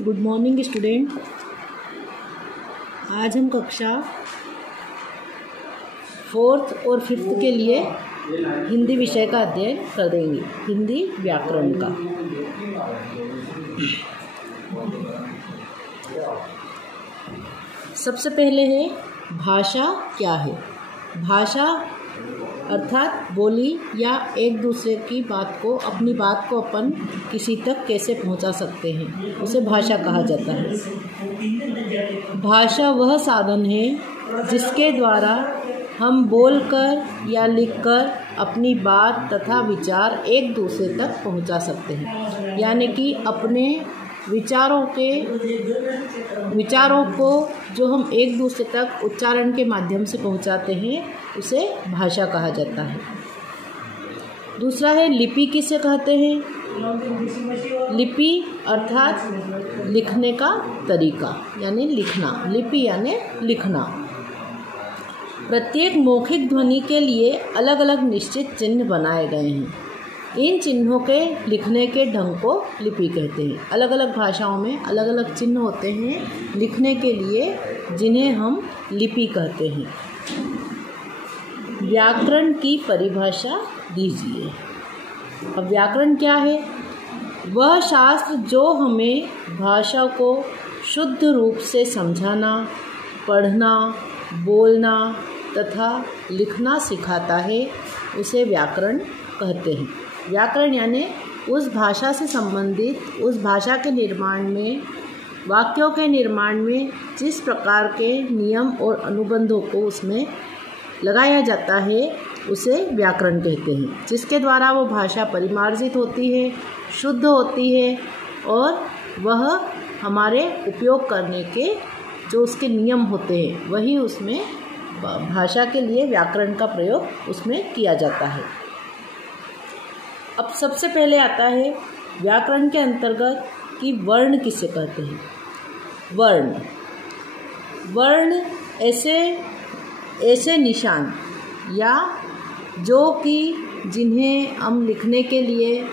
Good morning student. आज हम कक्षा 4th और 5th के लिए हिंदी विषय का अध्ययन कर देंगे, हिंदी व्याकरण का। सबसे पहले है भाषा क्या है। भाषा अर्थात बोली या एक दूसरे की बात को, अपनी बात को अपन किसी तक कैसे पहुंचा सकते हैं, उसे भाषा कहा जाता है। भाषा वह साधन है जिसके द्वारा हम बोलकर या लिखकर अपनी बात तथा विचार एक दूसरे तक पहुंचा सकते हैं, यानी कि अपने विचारों को जो हम एक दूसरे तक उच्चारण के माध्यम से पहुंचाते हैं उसे भाषा कहा जाता है। दूसरा है लिपि। किसे कहते हैं? लिपि अर्थात लिखने का तरीका, यानी लिखना। लिपि यानी लिखना। प्रत्येक मौखिक ध्वनि के लिए अलग अलग निश्चित चिन्ह बनाए गए हैं। इन चिन्हों के लिखने के ढंग को लिपि कहते हैं। अलग अलग भाषाओं में अलग अलग चिन्ह होते हैं लिखने के लिए, जिन्हें हम लिपि कहते हैं। व्याकरण की परिभाषा दीजिए। अब व्याकरण क्या है? वह शास्त्र जो हमें भाषा को शुद्ध रूप से समझाना, पढ़ना, बोलना तथा लिखना सिखाता है, उसे व्याकरण कहते हैं। व्याकरण यानी उस भाषा से संबंधित, उस भाषा के निर्माण में, वाक्यों के निर्माण में जिस प्रकार के नियम और अनुबंधों को उसमें लगाया जाता है उसे व्याकरण कहते हैं। जिसके द्वारा वो भाषा परिमार्जित होती है, शुद्ध होती है और वह हमारे उपयोग करने के जो उसके नियम होते हैं वही उसमें भाषा के लिए व्याकरण का प्रयोग उसमें किया जाता है। अब सबसे पहले आता है व्याकरण के अंतर्गत कि वर्ण किसे कहते हैं। वर्ण ऐसे निशान या जो कि जिन्हें हम लिखने के लिए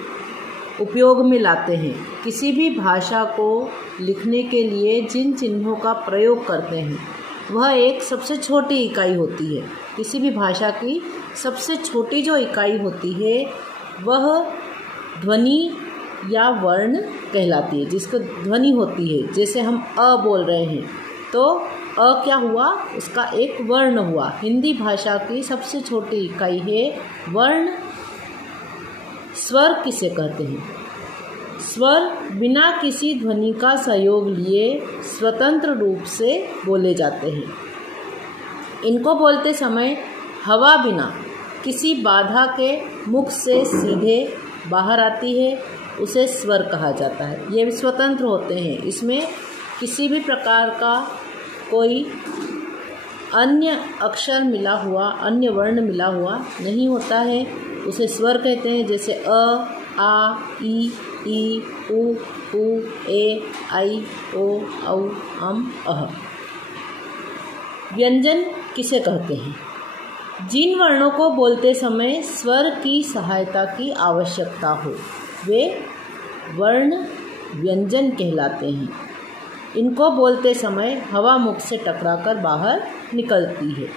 उपयोग में लाते हैं। किसी भी भाषा को लिखने के लिए जिन चिन्हों का प्रयोग करते हैं वह एक सबसे छोटी इकाई होती है। किसी भी भाषा की सबसे छोटी जो इकाई होती है वह ध्वनि या वर्ण कहलाती है, जिसको ध्वनि होती है। जैसे हम अ बोल रहे हैं तो अ क्या हुआ? उसका एक वर्ण हुआ। हिंदी भाषा की सबसे छोटी इकाई है वर्ण। स्वर किसे कहते हैं? स्वर बिना किसी ध्वनि का सहयोग लिए स्वतंत्र रूप से बोले जाते हैं। इनको बोलते समय हवा बिना किसी बाधा के मुख से सीधे बाहर आती है, उसे स्वर कहा जाता है। ये स्वतंत्र होते हैं, इसमें किसी भी प्रकार का कोई अन्य अक्षर मिला हुआ, अन्य वर्ण मिला हुआ नहीं होता है, उसे स्वर कहते हैं। जैसे अ, आ, ई, उ, ए, आई, ओ, औ, अह। व्यंजन किसे कहते हैं? जिन वर्णों को बोलते समय स्वर की सहायता की आवश्यकता हो वे वर्ण व्यंजन कहलाते हैं। इनको बोलते समय हवा मुख से टकराकर बाहर निकलती है।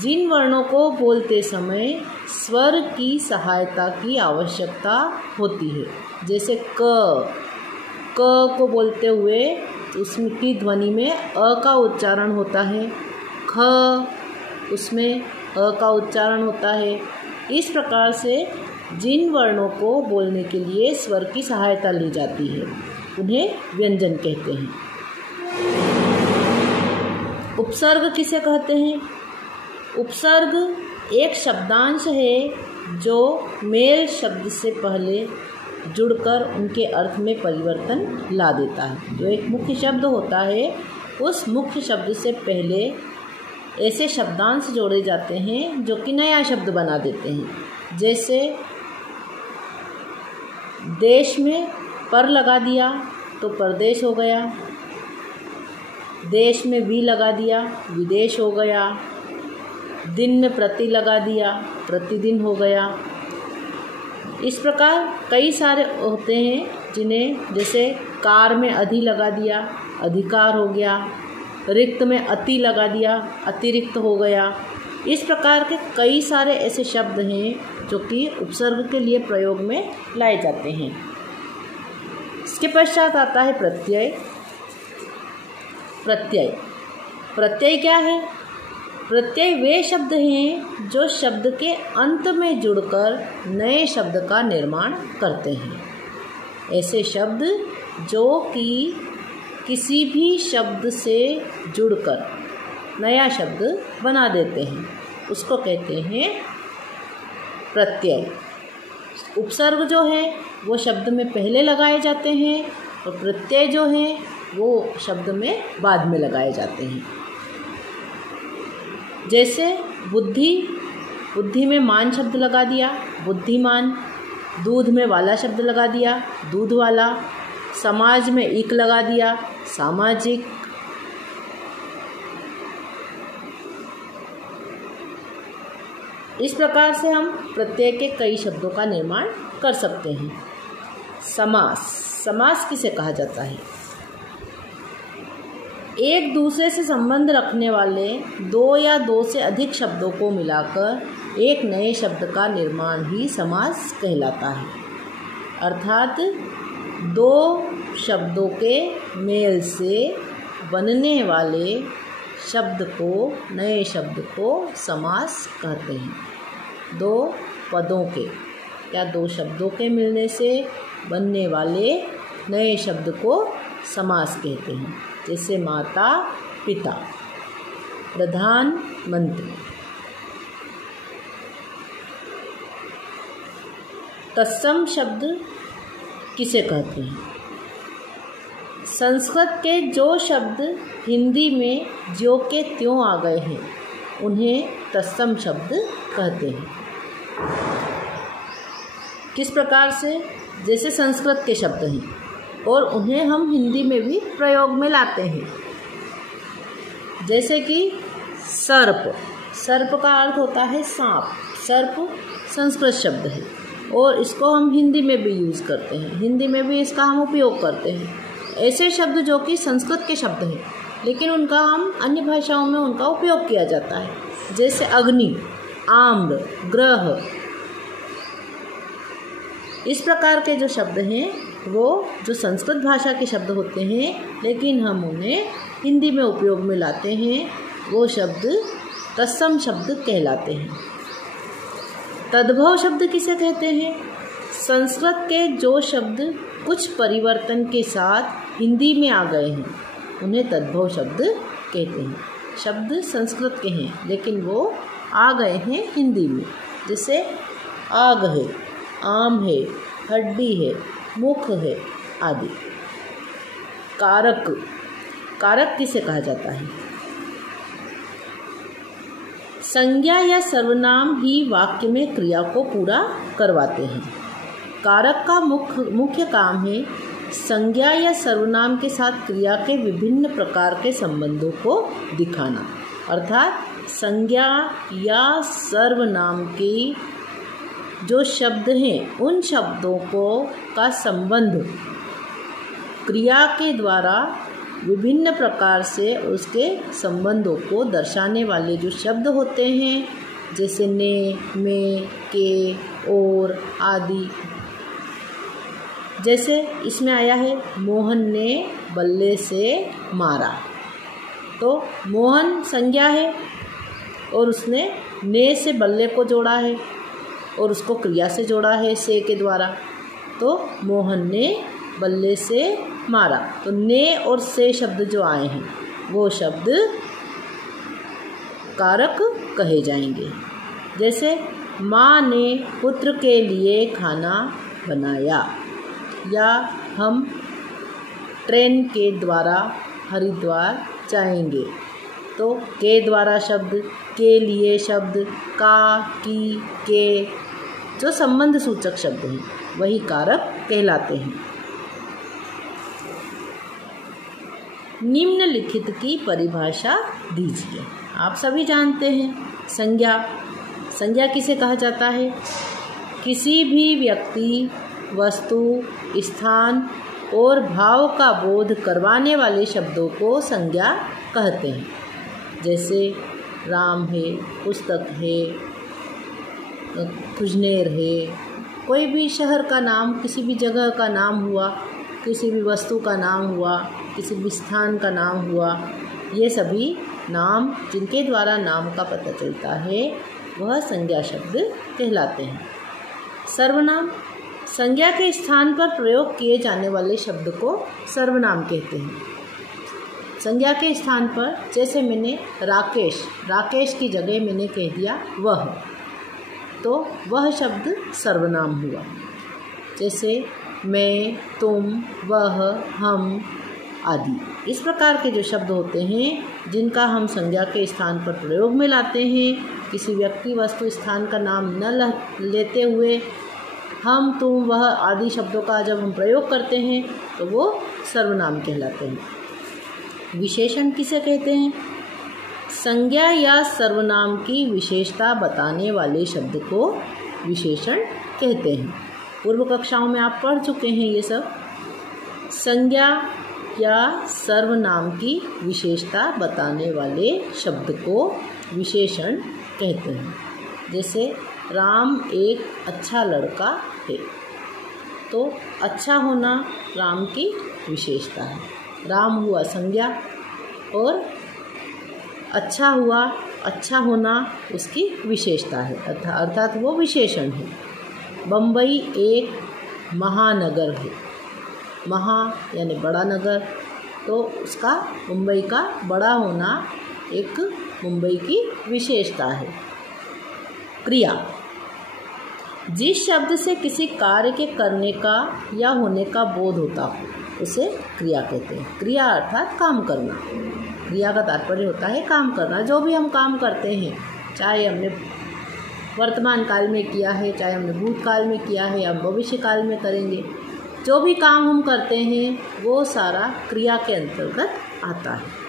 जिन वर्णों को बोलते समय स्वर की सहायता की आवश्यकता होती है, जैसे क को बोलते हुए उसकी ध्वनि में अ का उच्चारण होता है, ख उसमें अ का उच्चारण होता है। इस प्रकार से जिन वर्णों को बोलने के लिए स्वर की सहायता ली जाती है उन्हें व्यंजन कहते हैं। उपसर्ग किसे कहते हैं? उपसर्ग एक शब्दांश है जो मेल शब्द से पहले जुड़कर उनके अर्थ में परिवर्तन ला देता है। जो एक मुख्य शब्द होता है उस मुख्य शब्द से पहले ऐसे शब्दांश जोड़े जाते हैं जो कि नया शब्द बना देते हैं। जैसे देश में पर लगा दिया तो परदेश हो गया, देश में भी लगा दिया विदेश हो गया, दिन में प्रति लगा दिया प्रतिदिन हो गया। इस प्रकार कई सारे होते हैं जिन्हें जैसे कार में अधि लगा दिया, अधिकार हो गया, रिक्त में अति लगा दिया, अतिरिक्त हो गया। इस प्रकार के कई सारे ऐसे शब्द हैं जो कि उपसर्ग के लिए प्रयोग में लाए जाते हैं। इसके पश्चात आता है प्रत्यय। प्रत्यय प्रत्यय क्या है? प्रत्यय वे शब्द हैं जो शब्द के अंत में जुड़कर नए शब्द का निर्माण करते हैं। ऐसे शब्द जो कि किसी भी शब्द से जुड़कर नया शब्द बना देते हैं, उसको कहते हैं प्रत्यय। उपसर्ग जो है वो शब्द में पहले लगाए जाते हैं और प्रत्यय जो है वो शब्द में बाद में लगाए जाते हैं। जैसे बुद्धि, बुद्धि में मान शब्द लगा दिया, बुद्धिमान। दूध में वाला शब्द लगा दिया, दूध वाला। समाज में इक लगा दिया, सामाजिक। इस प्रकार से हम प्रत्यय के कई शब्दों का निर्माण कर सकते हैं। समास, समास किसे कहा जाता है? एक दूसरे से संबंध रखने वाले दो या दो से अधिक शब्दों को मिलाकर एक नए शब्द का निर्माण ही समास कहलाता है। अर्थात दो शब्दों के मेल से बनने वाले शब्द को, नए शब्द को समास कहते हैं। दो पदों के या दो शब्दों के मिलने से बनने वाले नए शब्द को समास कहते हैं। जैसे माता पिता, प्रधानमंत्री। तत्सम शब्द किसे कहते हैं? संस्कृत के जो शब्द हिंदी में ज्यों के त्यों आ गए हैं उन्हें तत्सम शब्द कहते हैं। किस प्रकार से? जैसे संस्कृत के शब्द हैं और उन्हें हम हिंदी में भी प्रयोग में लाते हैं। जैसे कि सर्प, सर्प का अर्थ होता है सांप। सर्प संस्कृत शब्द है और इसको हम हिंदी में भी यूज़ करते हैं, हिंदी में भी इसका हम उपयोग करते हैं। ऐसे शब्द जो कि संस्कृत के शब्द हैं लेकिन उनका हम अन्य भाषाओं में उनका उपयोग किया जाता है। जैसे अग्नि, आम्र, ग्रह। इस प्रकार के जो शब्द हैं वो जो संस्कृत भाषा के शब्द होते हैं लेकिन हम उन्हें हिंदी में उपयोग में लाते हैं, वो शब्द तत्सम शब्द कहलाते हैं। तद्भव शब्द किसे कहते हैं? संस्कृत के जो शब्द कुछ परिवर्तन के साथ हिंदी में आ गए हैं उन्हें तद्भव शब्द कहते हैं। शब्द संस्कृत के हैं लेकिन वो आ गए हैं हिंदी में। जैसे आग है, आम है, हड्डी है, मुख है आदि। कारक, कारक किसे कहा जाता है? संज्ञा या सर्वनाम ही वाक्य में क्रिया को पूरा करवाते हैं। कारक का मुख्य काम है संज्ञा या सर्वनाम के साथ क्रिया के विभिन्न प्रकार के संबंधों को दिखाना। अर्थात संज्ञा या सर्वनाम की जो शब्द हैं उन शब्दों को का संबंध क्रिया के द्वारा विभिन्न प्रकार से उसके संबंधों को दर्शाने वाले जो शब्द होते हैं, जैसे ने, में, के, और आदि। जैसे इसमें आया है मोहन ने बल्ले से मारा, तो मोहन संज्ञा है और उसने ने से बल्ले को जोड़ा है और उसको क्रिया से जोड़ा है से के द्वारा, तो मोहन ने बल्ले से मारा। तो ने और से शब्द जो आए हैं वो शब्द कारक कहे जाएंगे। जैसे माँ ने पुत्र के लिए खाना बनाया, या हम ट्रेन के द्वारा हरिद्वार जाएंगे, तो के द्वारा शब्द, के लिए शब्द, का, की, के जो संबंध सूचक शब्द हैं वही कारक कहलाते हैं। निम्नलिखित की परिभाषा दीजिए। आप सभी जानते हैं संज्ञा, संज्ञा किसे कहा जाता है? किसी भी व्यक्ति वस्तु, स्थान और भाव का बोध करवाने वाले शब्दों को संज्ञा कहते हैं। जैसे राम है, पुस्तक है, खुजनेर है, कोई भी शहर का नाम, किसी भी जगह का नाम हुआ, किसी भी वस्तु का नाम हुआ, किसी भी स्थान का नाम हुआ, ये सभी नाम जिनके द्वारा नाम का पता चलता है वह संज्ञा शब्द कहलाते हैं। सर्वनाम, संज्ञा के स्थान पर प्रयोग किए जाने वाले शब्द को सर्वनाम कहते हैं। संज्ञा के स्थान पर, जैसे मैंने राकेश, राकेश की जगह मैंने कह दिया वह, तो वह शब्द सर्वनाम हुआ। जैसे मैं, तुम, वह, हम आदि, इस प्रकार के जो शब्द होते हैं जिनका हम संज्ञा के स्थान पर प्रयोग में लाते हैं, किसी व्यक्ति, वस्तु, स्थान का नाम न लेते हुए हम, तुम, वह आदि शब्दों का जब हम प्रयोग करते हैं तो वो सर्वनाम कहलाते हैं। विशेषण किसे कहते हैं? संज्ञा या सर्वनाम की विशेषता बताने वाले शब्द को विशेषण कहते हैं। पूर्व कक्षाओं में आप पढ़ चुके हैं ये सब। संज्ञा या सर्वनाम की विशेषता बताने वाले शब्द को विशेषण कहते हैं। जैसे राम एक अच्छा लड़का है, तो अच्छा होना राम की विशेषता है। राम हुआ संज्ञा और अच्छा हुआ, अच्छा होना उसकी विशेषता है, अर्थात वो विशेषण है। बम्बई एक महानगर है, महा यानी बड़ा नगर, तो उसका मुंबई का बड़ा होना एक मुंबई की विशेषता है। क्रिया, जिस शब्द से किसी कार्य के करने का या होने का बोध होता हो उसे क्रिया कहते हैं। क्रिया अर्थात काम करना। क्रिया का तात्पर्य होता है काम करना। जो भी हम काम करते हैं, चाहे हमने वर्तमान काल में किया है, चाहे हमने भूतकाल में किया है या भविष्य काल में करेंगे, जो भी काम हम करते हैं वो सारा क्रिया के अंतर्गत आता है।